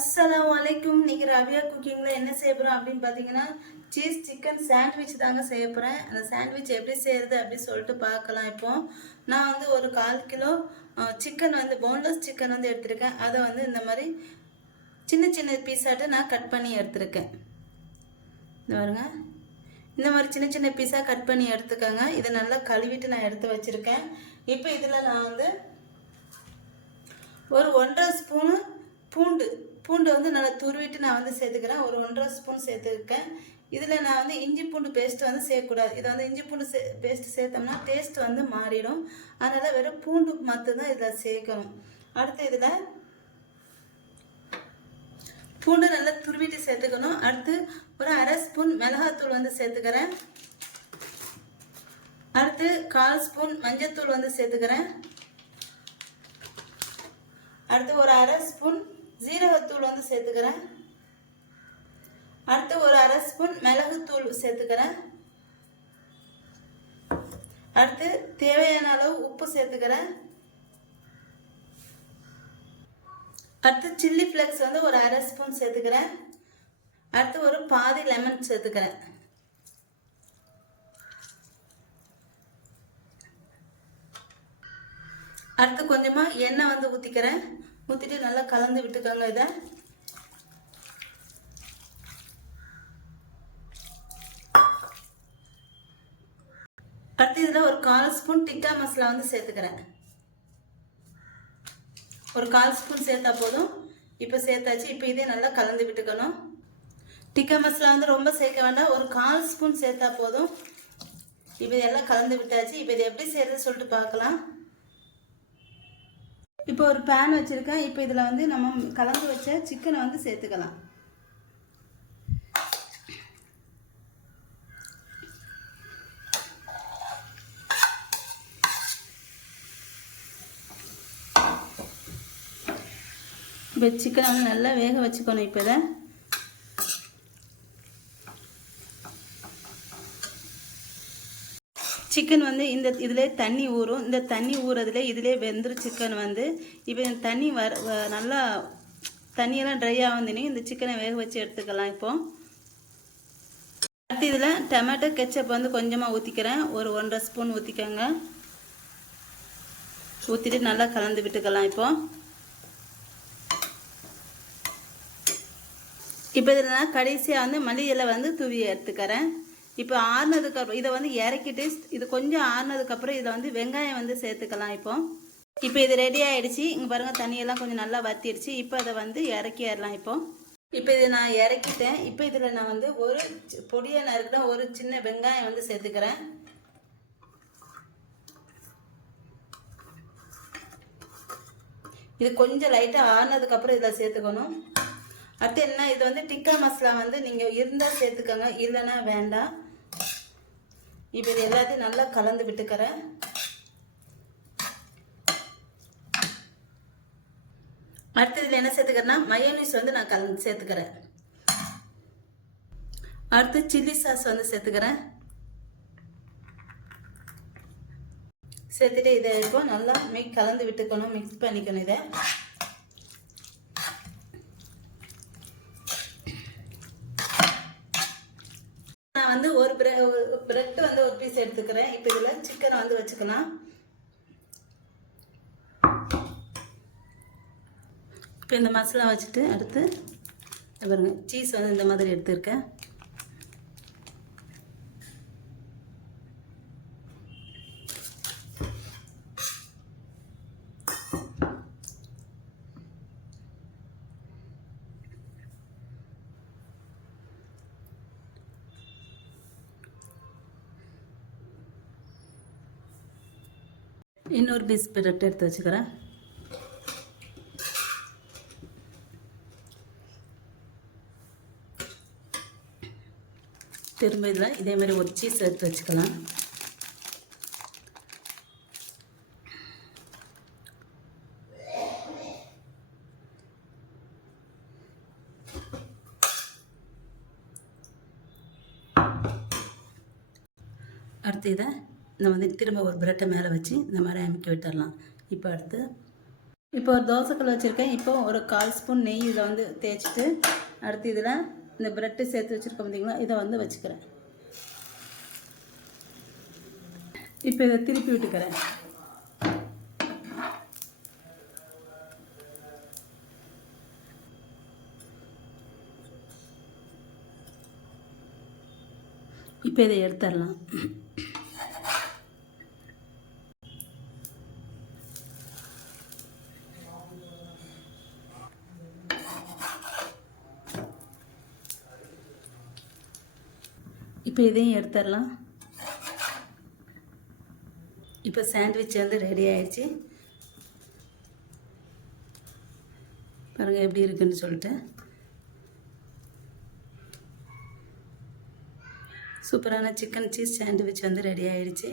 அஸ்ஸலாமு அலைக்கும். இன்னைக்கு ரபியா குக்கிங்கில் என்ன செய்ய போகிறோம் அப்படின்னு பார்த்தீங்கன்னா, சீஸ் சிக்கன் சாண்ட்விச் தாங்க செய்ய போகிறேன். அந்த சாண்ட்விச் எப்படி செய்கிறது அப்படின்னு சொல்லிட்டு பார்க்கலாம். இப்போ நான் வந்து ஒரு 1/4 கிலோ சிக்கன் வந்து போன்லெஸ் சிக்கன் வந்து எடுத்திருக்கேன். அதை வந்து இந்த மாதிரி சின்ன சின்ன பீஸாட்டு நான் கட் பண்ணி எடுத்திருக்கேன். இந்த பாருங்க, இந்த மாதிரி சின்ன சின்ன பீஸாக கட் பண்ணி எடுத்துக்கோங்க. இதை நல்லா கழுவிட்டு நான் எடுத்து வச்சுருக்கேன். இப்போ இதில் நான் வந்து ஒரு 1.5 ஸ்பூனு பூண்டு வந்து நல்லா துருவிட்டு நான் வந்து சேர்த்துக்கிறேன். ஒரு 1.5 ஸ்பூன் சேர்த்துருக்கேன். இதில் நான் வந்து இஞ்சி பூண்டு பேஸ்ட் வந்து சேர்க்கக்கூடாது. இதை வந்து இஞ்சி பூண்டு பேஸ்ட் சேர்த்தோம்னா டேஸ்ட் வந்து மாறிடும். அதனால் வெறும் பூண்டு மட்டும்தான் இதில் சேர்க்கணும். அடுத்து இதில் பூண்டு நல்லா துருவிட்டு சேர்த்துக்கணும். அடுத்து ஒரு 1/2 ஸ்பூன் மிளகாத்தூள் வந்து சேர்த்துக்கிறேன். அடுத்து 1/4 ஸ்பூன் மஞ்சத்தூள் வந்து சேர்த்துக்கிறேன். அடுத்து ஒரு 1/2 ஸ்பூன் ஜீரகத்தூள் வந்து சேர்த்துக்கிறேன். அடுத்து ஒரு 1/2 ஸ்பூன் மிளகுத்தூள் சேர்த்துக்கிறேன். அடுத்து தேவையான அளவு உப்பு சேர்த்துக்கிறேன். அடுத்து சில்லி ஃப்ளேக்ஸ் வந்து ஒரு 1/2 ஸ்பூன் சேர்த்துக்கிறேன். அடுத்து ஒரு பாதி லெமன் சேர்த்துக்கிறேன். அடுத்து கொஞ்சமாக எண்ணெய் வந்து ஊற்றிக்கிறேன். ஊற்றிட்டு நல்லா கலந்து விட்டுக்கோங்க. இதை அடுத்து இதில் ஒரு 1/4 ஸ்பூன் டிக்கா மசாலா வந்து சேர்த்துக்கிறேன். ஒரு 1/4 ஸ்பூன் சேர்த்தா போதும். இப்போ சேர்த்தாச்சு. இப்போ இதே நல்லா கலந்து விட்டுக்கணும். டிக்கா மசாலா வந்து ரொம்ப சேர்க்க வேண்டாம், ஒரு 1/4 ஸ்பூன் சேர்த்தா போதும். இப்போ இதெல்லாம் கலந்து விட்டாச்சு. இப்போ இதை எப்படி செய்யறது சொல்லிட்டு பார்க்கலாம். இப்போ ஒரு பேன் வச்சுருக்கேன். இப்போ இதில் வந்து நம்ம கலந்து வச்ச சிக்கனை வந்து சேர்த்துக்கலாம். இப்போ சிக்கனை வந்து நல்லா வேக வச்சுக்கணும். இப்போ இதை சிக்கன் வந்து இதிலே தண்ணி ஊறும். இந்த தண்ணி ஊறதுல இதிலே வெந்துடும் சிக்கன் வந்து. இப்போ இந்த தண்ணி நல்லா தண்ணியெல்லாம் ட்ரை ஆகுதுன்னு இந்த சிக்கனை வேக வச்சு எடுத்துக்கலாம். இப்போ அடுத்து இதில் டொமேட்டோ கெச்சப் வந்து கொஞ்சமாக ஊற்றிக்கிறேன். ஒரு 1.5 ஸ்பூன் ஊற்றிக்கோங்க. ஊற்றிட்டு நல்லா கலந்து விட்டுக்கலாம். இப்போ இதில் நான் கடைசியாக வந்து மல்லி இலை வந்து தூவி எடுத்துக்கிறேன். இப்போ ஆறுனதுக்கப்புறம் இதை வந்து இறக்கிட்டு இது கொஞ்சம் ஆறுனதுக்கப்புறம் இதில் வந்து வெங்காயம் வந்து சேர்த்துக்கலாம். இப்போ இது ரெடி ஆகிடுச்சு. இங்கே பாருங்கள், தண்ணியெல்லாம் கொஞ்சம் நல்லா வற்றிடுச்சு. இப்போ அதை வந்து இறக்கிடலாம். இப்போ இதை நான் இறக்கிட்டேன். இப்போ இதில் நான் வந்து ஒரு பொடியாக நறுக்கிற ஒரு சின்ன வெங்காயம் வந்து சேர்த்துக்கிறேன். இது கொஞ்சம் லைட்டாக ஆறுனதுக்கப்புறம் இதில் சேர்த்துக்கணும். அடுத்து என்ன, இது வந்து டிக்கா மசாலா வந்து நீங்கள் இருந்தால் சேர்த்துக்கோங்க, இல்லைன்னா வேண்டாம். இப்போ இது எல்லாத்தையும் நல்லா கலந்து விட்டுக்கிறேன். அடுத்து இதில் என்ன சேர்த்துக்கிறேன்னா மயோனீஸ் வந்து நான் கலந்து சேர்த்துக்கிறேன். அடுத்து சில்லி சாஸ் வந்து சேர்த்துக்கிறேன். சேர்த்துட்டு இதை இப்போ நல்லா கலந்து விட்டுக்கணும், மிக்ஸ் பண்ணிக்கணும். இதை நான் வந்து ஒரு பிரெட் வந்து ஒரு பீஸ் எடுத்துக்கிறேன். இப்போ இதில் சிக்கனை வந்து வச்சுக்கலாம். இப்போ இந்த மசாலா வச்சுட்டு அடுத்து பாருங்க, சீஸ் வந்து இந்த மாதிரி எடுத்துருக்கேன். இன்னொரு பீஸ் பிரெட் எடுத்து வச்சுக்கிறேன். திரும்ப இதில் இதே மாதிரி ஒரு சீஸ் எடுத்து வச்சுக்கலாம். அடுத்து இதை நம்ம வந்து திரும்ப ஒரு பிரெட்டை மேலே வச்சு இந்த மாதிரி அமுக்கி விட்டுடலாம். இப்போ அடுத்து இப்போ ஒரு தோசைக்கல் வச்சுருக்கேன். இப்போ ஒரு 1/4 ஸ்பூன் நெய் இதில் வந்து தேய்ச்சிட்டு அடுத்து இதில் இந்த ப்ரெட்டு சேர்த்து வச்சுருக்கோம் பார்த்தீங்களா, இதை வந்து வச்சுக்கிறேன். இப்போ இதை திருப்பி விட்டுக்கிறேன். இப்போ இதை எடுத்துடலாம். இப்போ இதையும் எடுத்துடலாம். இப்போ சாண்ட்விச் வந்து ரெடி ஆயிடுச்சு. பாருங்கள் எப்படி இருக்குன்னு சொல்லிட்டு. சூப்பரான சிக்கன் சீஸ் சாண்ட்விச் வந்து ரெடி ஆயிடுச்சு.